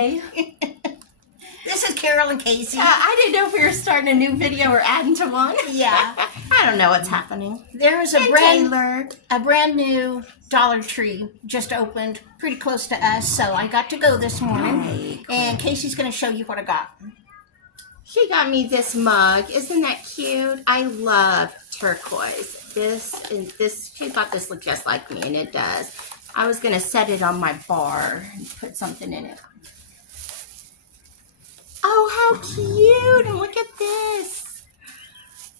Hi. This is Carol and Casey. I didn't know if we were starting a new video or adding to one. Yeah. I don't know what's happening. There was a Taylor. brand new Dollar Tree just opened pretty close to us, so I got to go this morning. Right. And Casey's going to show you what I got. She got me this mug. Isn't that cute? I love turquoise. She thought this looked just like me, and it does. I was going to set it on my bar and put something in it. Oh, how cute. And look at this.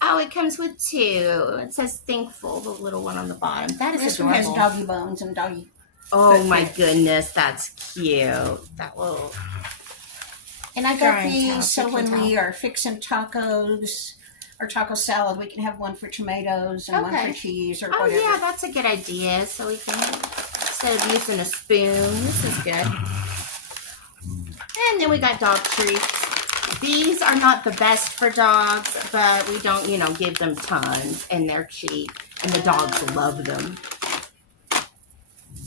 Oh, it comes with two. It says Thankful, the little one on the bottom. That is This adorable. one has doggy bones and doggy. Oh my goodness, that's cute. That little. And I got Drying towel, these so kitchen when towel. we are fixing tacos or taco salad, we can have one for tomatoes and one Okay. for cheese or Oh whatever. yeah, that's a good idea. So we can, instead of using a spoon, this is good. And then we got dog treats. These are not the best for dogs, but we don't, give them tons, and they're cheap, and the dogs love them.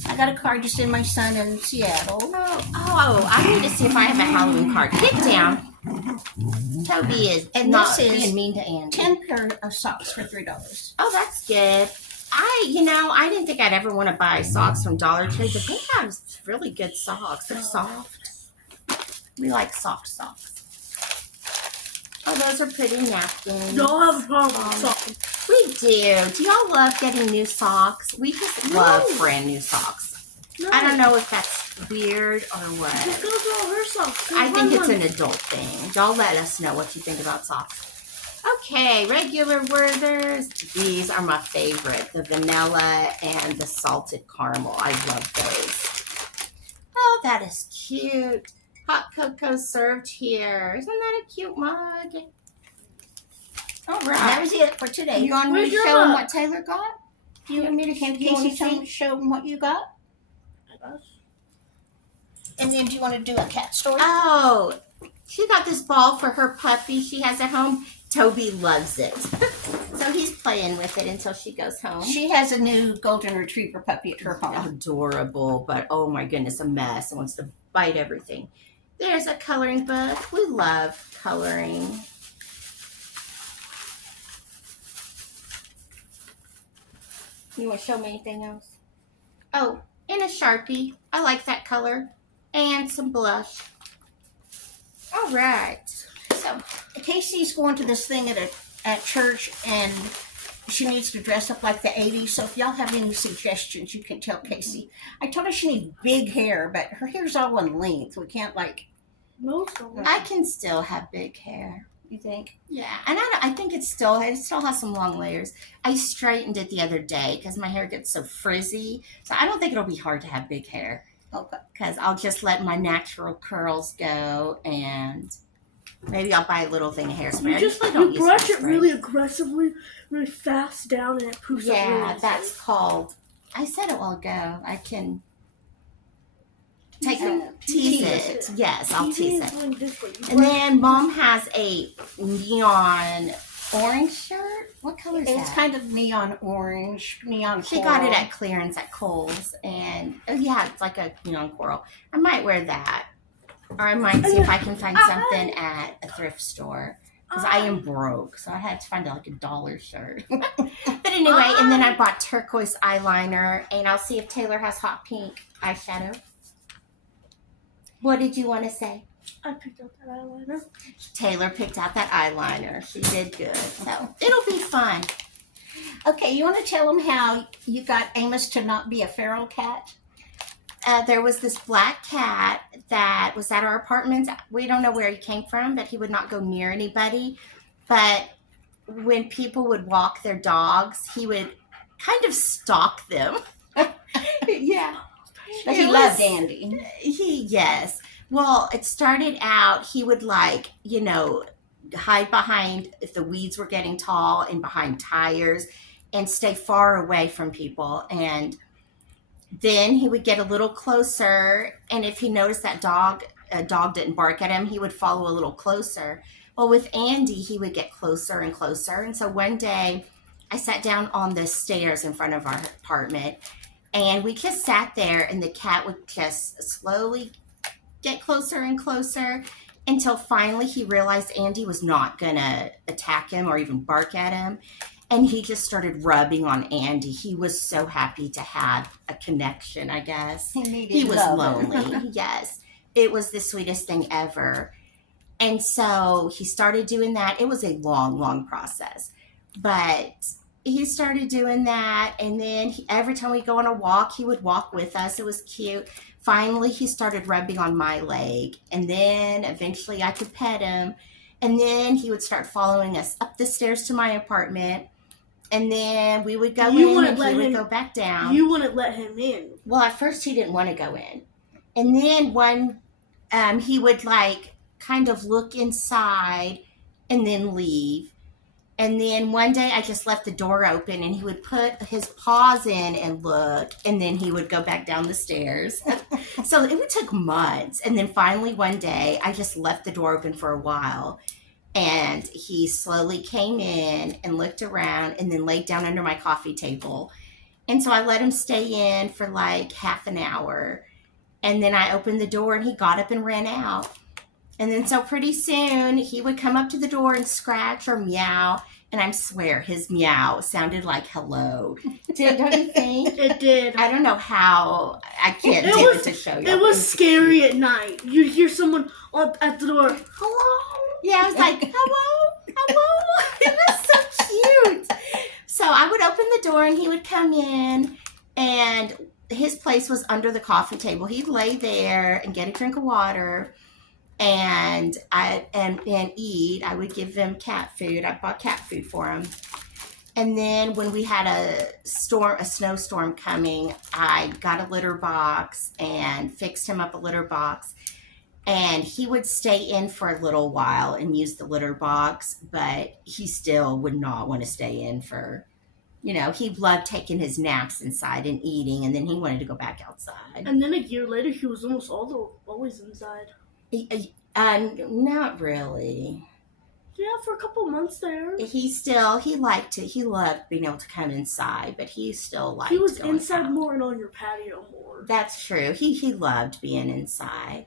I got a card to send my son in Seattle. Oh, I need to see if I have a Halloween card. Get down. Toby is And not this is being mean to Andy. 10 pair of socks for $3. Oh, that's good. I didn't think I'd ever want to buy socks from Dollar Tree, but they have really good socks. They're soft. We like soft socks. Oh, those are pretty napkins. Y'all have a problem with socks. We do. Do y'all love getting new socks? We just love brand new socks. No. I don't know if that's weird or what. Just go to all her socks. I think it's an adult thing. Y'all let us know what you think about socks. Okay, regular Werther's. These are my favorite. The vanilla and the salted caramel. I love those. Oh, that is cute. Hot cocoa served here. Isn't that a cute mug? All That right. was it for today. You want me Where's to your show them mug? what Taylor got? Do you want me to Can Casey show them what you got? And then do you want to do a cat story? Oh, she got this ball for her puppy she has at home. Toby loves it. So he's playing with it until she goes home. She has a new golden retriever puppy at her home. Adorable, but oh my goodness, a mess. It wants to bite everything. There's a coloring book. We love coloring. You want to show me anything else? Oh, and a Sharpie. I like that color. And some blush. All right. So Casey's going to this thing at church, and she needs to dress up like the 80s. So if y'all have any suggestions, you can tell Casey. I told her she needs big hair, but her hair's all one length. We can't Most of them. I can still have big hair. you think? Yeah, and I think it still has some long layers. I straightened it the other day because my hair gets so frizzy. So I don't think it'll be hard to have big hair Okay. because I'll just let my natural curls go, and maybe I'll buy a little thing of hairspray. I usually don't You use brush it hairspray. really aggressively, really fast down, and it poofs up Yeah, really that's called. I said it a while ago. I can take tease it. Yes, I'll tease it. And then Mom has a neon orange shirt. What color is It's that? kind of neon orange, neon She coral. got it at clearance at Kohl's, and yeah, it's like a neon coral. I might wear that, or I might see if I can find something at a thrift store because I am broke, so I had to find like a dollar shirt. But anyway, and then I bought turquoise eyeliner, and I'll see if Taylor has hot pink eyeshadow. What did you want to say? I picked up that eyeliner. Taylor picked out that eyeliner. She did good, so it'll be fun. Okay, you want to tell them how you got Amos to not be a feral cat? There was this black cat that was at our apartment. We don't know where he came from, but he would not go near anybody. But when people would walk their dogs, he would kind of stalk them. Yeah. But It he was- loved Andy. Yes. Well, it started out, he would hide behind if the weeds were getting tall and behind tires and stay far away from people. And then he would get a little closer, and if he noticed that a dog didn't bark at him, he would follow a little closer. Well, with Andy, he would get closer and closer. And so one day I sat down on the stairs in front of our apartment, and we just sat there, and the cat would just slowly get closer and closer until finally he realized Andy was not going to attack him or even bark at him. And he just started rubbing on Andy. He was so happy to have a connection, I guess. He was lonely. Yes. It was the sweetest thing ever. And so he started doing that. It was a long, long process. But he started doing that. And then every time we go on a walk, he would walk with us. It was cute. Finally, he started rubbing on my leg. And then eventually I could pet him. And then he would start following us up the stairs to my apartment. And then we would go in and he would go back down. You wouldn't let him in. Well, at first he didn't want to go in. And then he would like kind of look inside and then leave. And then one day I just left the door open and he would put his paws in and look, and then he would go back down the stairs. So it took months. And then finally one day I just left the door open for a while, and he slowly came in and looked around and then laid down under my coffee table. And so I let him stay in for like half an hour. And then I opened the door and he got up and ran out. And then so pretty soon he would come up to the door and scratch or meow. And I swear his meow sounded like hello. Don't you think? It did. I don't know how. I can't do it to show you. It was scary at night. You hear someone at the door. Hello? Yeah, I was like, hello. It was so cute. So I would open the door and he would come in, and his place was under the coffee table. He'd lay there and get a drink of water and eat. I would give him cat food. I bought cat food for him. And then when we had a snowstorm coming, I got a litter box and fixed him up a litter box. And he would stay in for a little while and use the litter box, but he still would not want to stay in for, he loved taking his naps inside and eating, and then he wanted to go back outside. And then a year later, he was almost always inside. Not really. Yeah, for a couple months there. He liked it. He loved being able to come inside, but he still liked. He was going inside out. more and on your patio more. That's true. He loved being inside.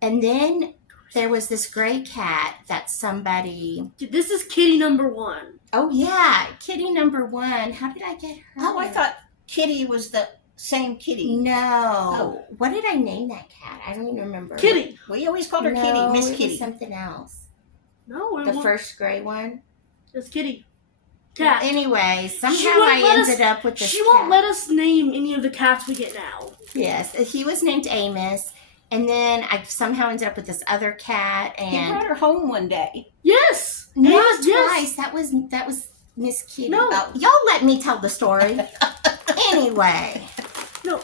And then there was this gray cat that somebody... This is Kitty number 1. Oh, yeah. Kitty number 1. How did I get her? Oh, I thought Kitty was the same Kitty. No. Oh. What did I name that cat? I don't even remember. Kitty. We always called her No, Kitty, Miss it Kitty. was something else. No, The first gray one? It's Kitty. Cat. Anyway, somehow won't I let us- ended up with this She cat. won't let us name any of the cats we get now. Yes, he was named Amos. And then I somehow ended up with this other cat, He and brought her home one day. Yes. no, Yes. twice. That was Miss Kitty. No. Oh, y'all let me tell the story. Anyway. No.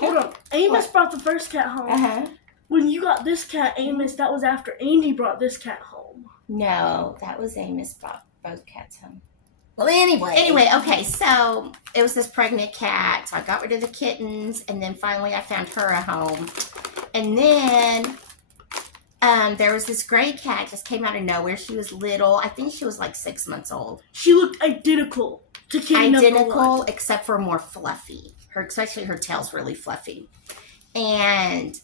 Hold on. Amos brought the first cat home. Uh-huh. When you got this cat, Amos, that was after Andy brought this cat home. No, that was Amos brought both cats home. Well, anyway. Anyway, okay, so it was this pregnant cat. So I got rid of the kittens, and then finally I found her a home. And then there was this gray cat just came out of nowhere. She was little. I think she was like 6 months old. She looked identical to Kitty number 1. Identical, except for more fluffy. Especially her tail's really fluffy. And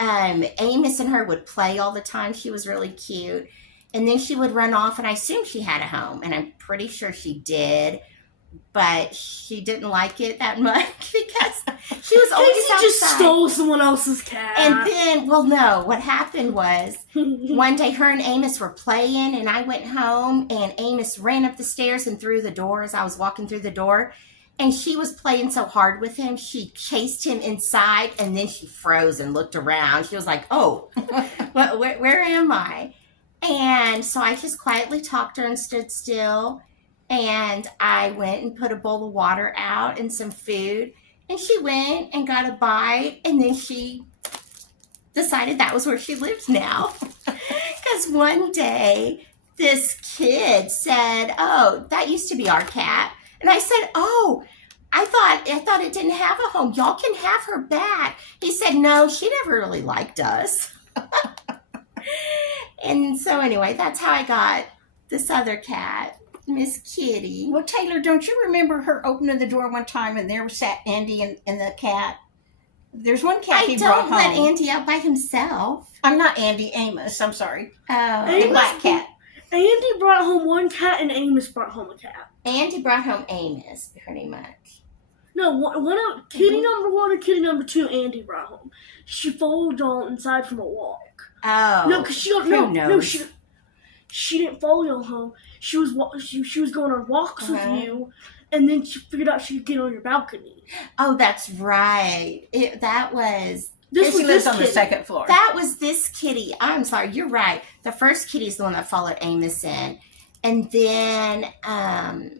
Amos and her would play all the time. She was really cute. And then she would run off, and I assumed she had a home, and I'm pretty sure she did, but she didn't like it that much because she was always Casey outside. just stole someone else's cat. And then, well, no, what happened was one day her and Amos were playing, and I went home, and Amos ran up the stairs and through the door as I was walking through the door. And she was playing so hard with him, she chased him inside, and then she froze and looked around. She was like, oh, where am I? And so I just quietly talked to her and stood still. And I went and put a bowl of water out and some food. And she went and got a bite. And then she decided that was where she lives now. Because one day, this kid said, oh, that used to be our cat. And I said, oh, I thought it didn't have a home. Y'all can have her back. He said, no, she never really liked us. And so anyway, that's how I got this other cat, Miss Kitty. Well, Taylor, don't you remember her opening the door one time and there sat Andy and the cat? There's one cat I he brought don't let home. Andy out by himself. I'm not Andy, Amos. I'm sorry. The Oh, black cat. Andy brought home one cat and Amos brought home a cat. Andy brought home Amos, pretty much. No, one of kitty number 1 and kitty number 2. Andy brought home. She followed y'all inside from a walk. Oh, No, because she don't. who No, knows? she didn't follow y'all home. She was going on walks Uh-huh. with you, and then she figured out she could get on your balcony. Oh, that's right. That was This She was lives this on the kitty. second floor. this kitty. I'm sorry, you're right. The first kitty is the one that followed Amos in, and then I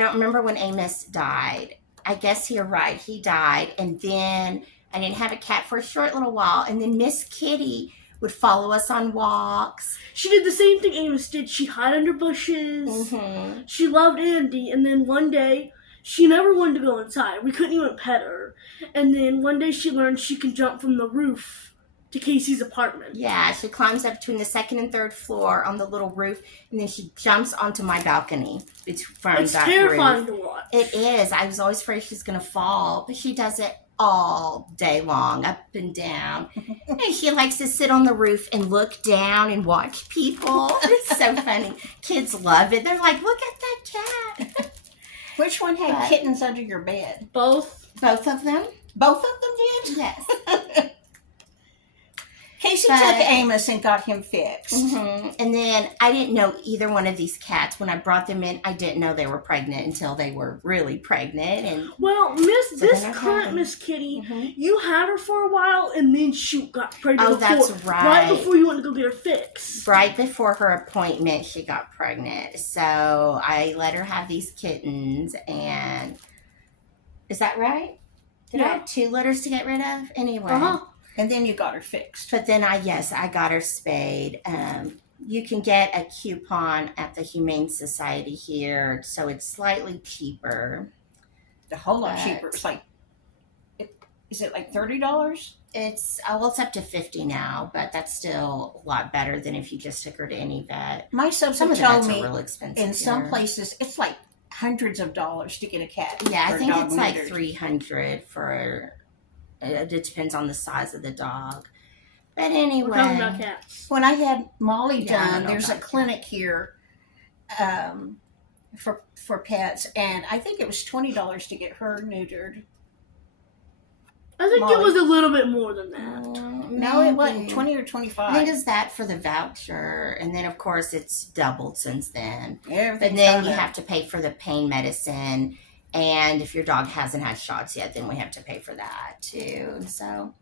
don't remember when Amos died. I guess you're right. He died, and then I didn't have a cat for a short little while, and then Miss Kitty would follow us on walks. She did the same thing Amos did. She hid under bushes. Mm-hmm. She loved Andy, and then one day she never wanted to go inside. We couldn't even pet her. And then one day she learned she can jump from the roof to Casey's apartment. Yeah, she climbs up between the second and third floor on the little roof, and then she jumps onto my balcony. From It's that terrifying roof. to watch. It is. I was always afraid she's going to fall, but she does it all day long, up and down. And she likes to sit on the roof and look down and watch people. It's so funny. Kids love it. They're like, look at that cat. Which one had But- kittens under your bed? Both. Both of them? Both of them did? Yes. Casey But- took Amos and got him fixed. Hmm. And then I didn't know either one of these cats. When I brought them in, I didn't know they were pregnant until they were really pregnant. And Well, then this I current had- Miss Kitty, Mhm. you had her for a while, and then she got pregnant. Oh, that's right right. before you went to go get her fixed. right before her appointment, she got pregnant. So I let her have these kittens. And is that right? Did I Yeah. have 2 litters to get rid of? Anyway. Uh-huh. And then you got her fixed. But then I got her spayed. You can get a coupon at the Humane Society here, so it's slightly cheaper. A whole lot But- cheaper. It's like, is it like $30? It's it's up to 50 now, but that's still a lot better than if you just took her to any vet. My subs Some have of the told vets are me real expensive. in some here. places it's like hundreds of dollars to get a cat. Yeah, or I a think dog it's like neutered. 300 for. It depends on the size of the dog. But We're talking about anyway, cats. When I had Molly Yeah, I don't done, know there's a about clinic here for pets, and I think it was $20 to get her neutered. I think it Molly. was a little bit more than that. No, it wasn't maybe. 20 or I think 25. it's that for the voucher, and then of course it's doubled since then. But Everything's then you gone up. have to pay for the pain medicine, and if your dog hasn't had shots yet, then we have to pay for that too. So,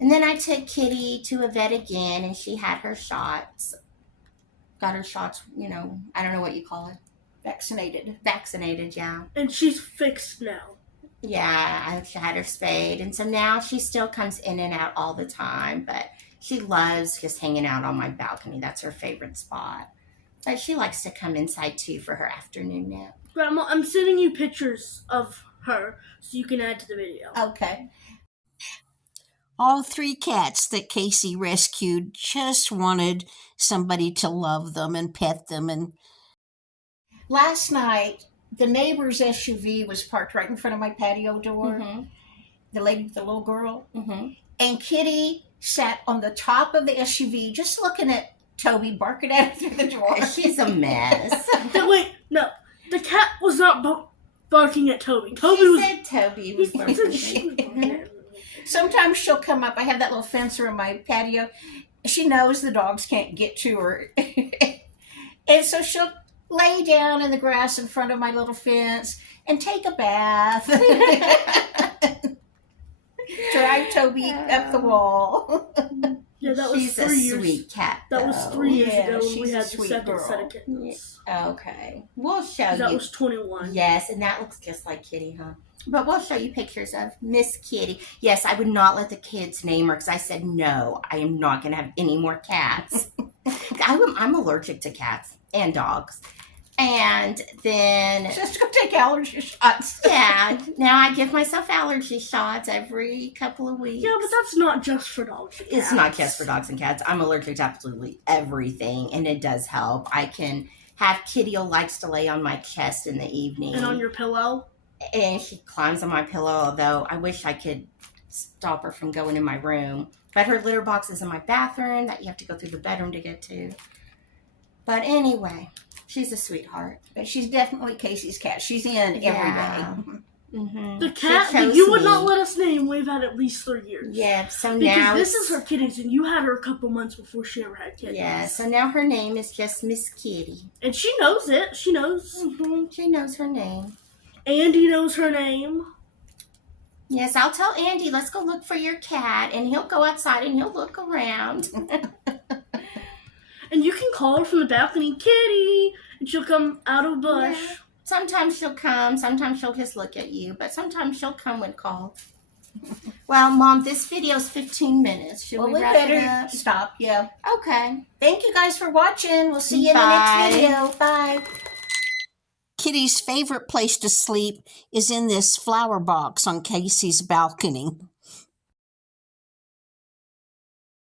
and then I took Kitty to a vet again, and she had her shots. Got her shots. I don't know what you call it. vaccinated. Vaccinated, yeah. And she's fixed now. Yeah, I had her spayed, and so now she still comes in and out all the time, but she loves just hanging out on my balcony. That's her favorite spot. But she likes to come inside too for her afternoon nap. Grandma, I'm sending you pictures of her so you can add to the video. Okay. All 3 cats that Casey rescued just wanted somebody to love them and pet them. And last night, the neighbor's SUV was parked right in front of my patio door. Mm-hmm. The lady with the little girl. Mm-hmm. And Kitty sat on the top of the SUV just looking at Toby barking at her through the door. She's a mess. Wait, no. The cat was not barking at Toby. Toby She was... said Toby He was said she was barking. barking at him. Sometimes she'll come up. I have that little fence around my patio. She knows the dogs can't get to her. And so she'll lay down in the grass in front of my little fence and take a bath. Drive Toby up the wall. Yeah, that was She's 3 a years. sweet cat. That was though. 3 years Yeah, ago when we she's a had the sweet second girl. set of kittens. Okay, we'll show That you. was 21. Yes, and that looks just like Kitty, huh? But we'll show you pictures of Miss Kitty. Yes, I would not let the kids name her because I said, no, I am not going to have any more cats. I'm allergic to cats and dogs. And then, Just go take allergy shots. yeah, now I give myself allergy shots every couple of weeks. Yeah, but that's not just for dogs and It's cats. not just for dogs and cats. I'm allergic to absolutely everything, and it does help. I can have Kitty likes to lay on my chest in the evening. And on your pillow. And she climbs on my pillow, although I wish I could stop her from going in my room. But her litter box is in my bathroom that you have to go through the bedroom to get to. But anyway, she's a sweetheart. But she's definitely Casey's cat. She's in every Yeah. day. Mm-hmm. The cat She that chose you would me. not let us name, we've had at least 3 years. Yeah, so Because now this it's- is her kittens, and you had her a couple months before she ever had kittens. Yeah, so now her name is just Miss Kitty. And she knows it. She knows. Mm-hmm. She knows her name. Andy knows her name. Yes, I'll tell Andy, let's go look for your cat, and he'll go outside and he'll look around. And you can call her from the balcony, Kitty, and she'll come out of a bush. Yeah. Sometimes she'll come, sometimes she'll just look at you, but sometimes she'll come when called. Well, Mom, this video's 15 minutes. Should Well, we we wrap it better up? stop. Yeah. Okay. Thank you guys for watching. We'll see you in the Bye. next video. Bye. Kitty's favorite place to sleep is in this flower box on Casey's balcony.